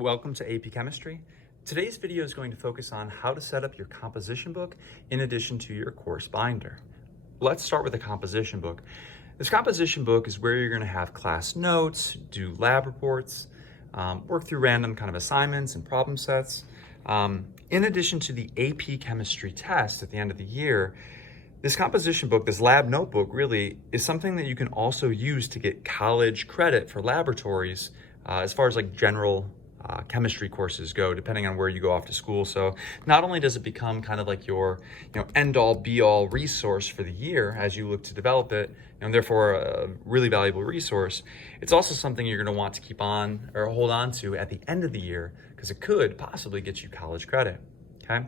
Welcome to AP Chemistry. Today's video is going to focus on how to set up your composition book in addition to your course binder. Let's start with the composition book. This composition book is where you're going to have class notes, do lab reports, work through random kind of assignments and problem sets. In addition to the AP Chemistry test at the end of the year, this composition book, this lab notebook really is something that you can also use to get college credit for laboratories as far as like general chemistry courses go, depending on where you go off to school. So not only does it become kind of like your end-all be-all resource for the year as you look to develop it, and therefore a really valuable resource, it's also something you're going to want to keep on or hold on to at the end of the year because it could possibly get you college credit. Okay.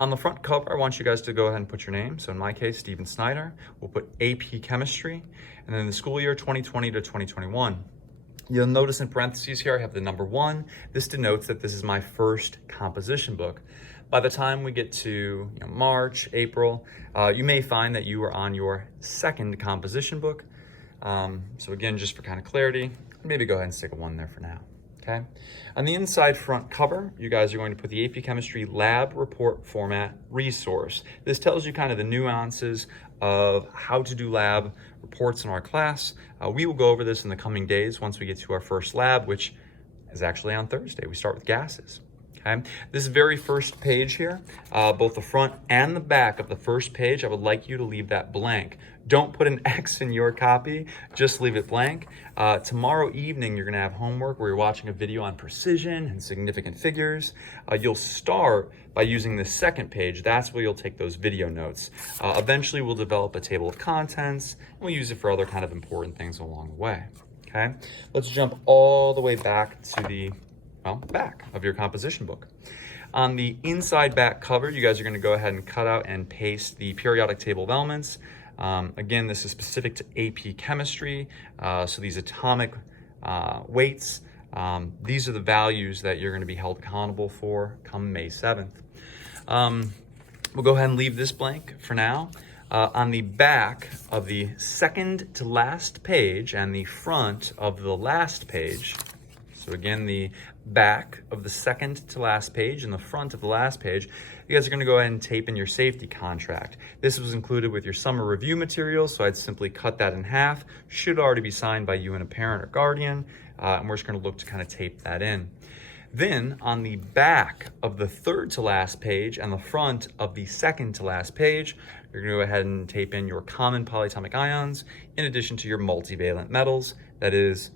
On the front cover, I want you guys to go ahead and put your name. So in my case, Steven Snyder. We'll put AP Chemistry, and then the school year 2020 to 2021. You'll notice in parentheses here, I have the number 1. This denotes that this is my first composition book. By the time we get to March, April, you may find that you are on your second composition book. So again, just for kind of clarity, maybe go ahead and stick a 1 there for now. Okay. On the inside front cover, you guys are going to put the AP Chemistry Lab Report Format Resource. This tells you kind of the nuances of how to do lab reports in our class. We will go over this in the coming days once we get to our first lab, which is actually on Thursday. We start with gases. Okay. This very first page here, both the front and the back of the first page, I would like you to leave that blank. Don't put an X in your copy, just leave it blank. Tomorrow evening, you're gonna have homework where you're watching a video on precision and significant figures. You'll start by using the second page. That's where you'll take those video notes. Eventually, we'll develop a table of contents, and we'll use it for other kind of important things along the way, okay? Let's jump all the way back to the back of your composition book. On the inside back cover, you guys are going to go ahead and cut out and paste the periodic table of elements. Again, this is specific to AP Chemistry, so these atomic weights, these are the values that you're going to be held accountable for come May 7th. We'll go ahead and leave this blank for now. On the back of the second to last page and the front of the last page, so again, the back of the second to last page and the front of the last page, you guys are going to go ahead and tape in your safety contract. This was included with your summer review materials, so I'd simply cut that in half. Should already be signed by you and a parent or guardian, and we're just going to look to kind of tape that in. Then on the back of the third to last page and the front of the second to last page, you're going to go ahead and tape in your common polyatomic ions in addition to your multivalent metals, that is,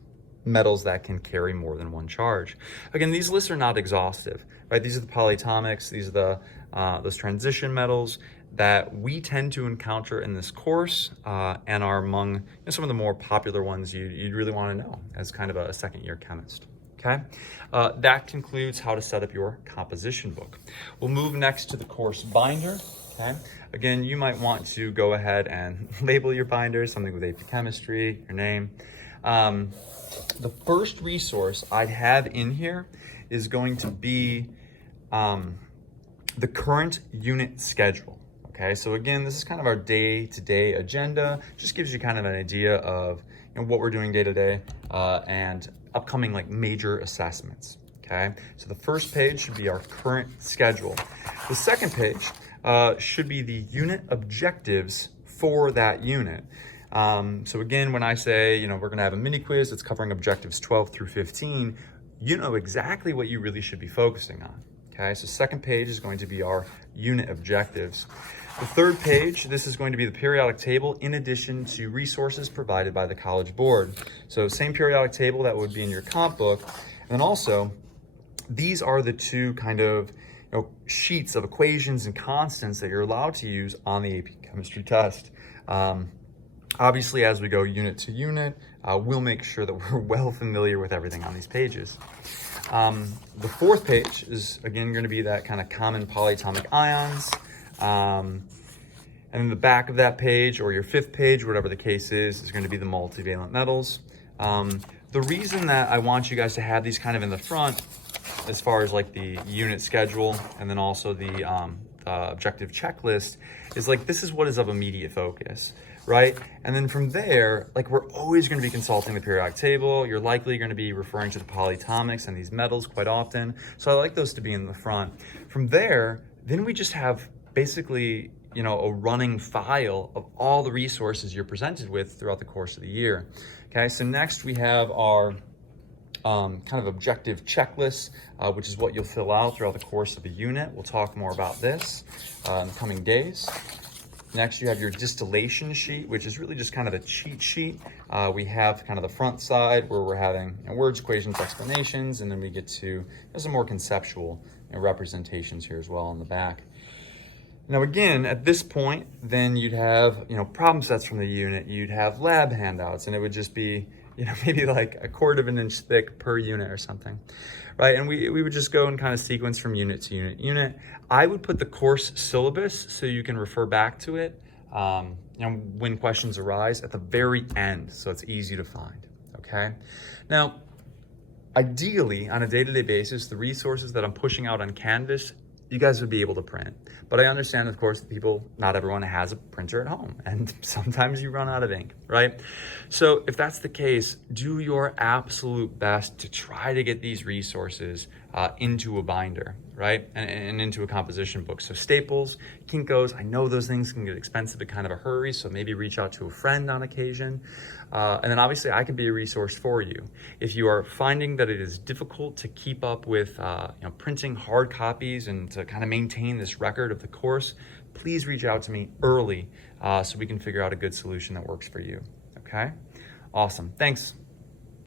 metals that can carry more than one charge. Again, these lists are not exhaustive, right? These are the polyatomics, these are those transition metals that we tend to encounter in this course and are among some of the more popular ones you'd really want to know as kind of a second year chemist. Okay, that concludes how to set up your composition book. We'll move next to the course binder. Okay, again, you might want to go ahead and label your binder, something with AP Chemistry, your name. The first resource I'd have in here is going to be the current unit schedule. Okay, so again, this is kind of our day-to-day agenda. Just gives you kind of an idea of what we're doing day-to-day and upcoming like major assessments. Okay, so the first page should be our current schedule. The second page should be the unit objectives for that unit. So again, when I say, we're going to have a mini quiz that's covering objectives 12 through 15, you know exactly what you really should be focusing on. Okay, so second page is going to be our unit objectives. The third page, this is going to be the periodic table in addition to resources provided by the College Board. So same periodic table that would be in your comp book. And then also, these are the two kind of sheets of equations and constants that you're allowed to use on the AP Chemistry test. Obviously, as we go unit to unit, we'll make sure that we're well familiar with everything on these pages. The fourth page is, again, going to be that kind of common polyatomic ions. And then the back of that page, or your fifth page, whatever the case is going to be the multivalent metals. The reason that I want you guys to have these kind of in the front, as far as like the unit schedule, and then also the objective checklist, is like this is what is of immediate focus. right? And then from there, like we're always going to be consulting the periodic table. You're likely going to be referring to the polyatomics and these metals quite often. So I like those to be in the front. From there, then we just have basically, you know, a running file of all the resources you're presented with throughout the course of the year. Okay, so next we have our kind of objective checklist, which is what you'll fill out throughout the course of the unit. We'll talk more about this in the coming days. Next, you have your distillation sheet, which is really just kind of a cheat sheet. We have kind of the front side where we're having words, equations, explanations, and then we get to some more conceptual representations here as well on the back. Now again, at this point, then you'd have problem sets from the unit. You'd have lab handouts, and it would just be maybe like a 1/4 of an inch thick per unit or something, right? And we would just go and kind of sequence from unit to unit. I would put the course syllabus so you can refer back to it when questions arise at the very end, so it's easy to find, okay? Now, ideally, on a day-to-day basis, the resources that I'm pushing out on Canvas, you guys would be able to print. But I understand, of course, that not everyone has a printer at home, and sometimes you run out of ink, right? So if that's the case, do your absolute best to try to get these resources into a binder, right? And into a composition book. So staples, Kinkos, I know those things can get expensive in kind of a hurry, so maybe reach out to a friend on occasion. And then obviously I can be a resource for you. If you are finding that it is difficult to keep up with printing hard copies and to kind of maintain this record of the course, please reach out to me early so we can figure out a good solution that works for you, okay? Awesome, thanks.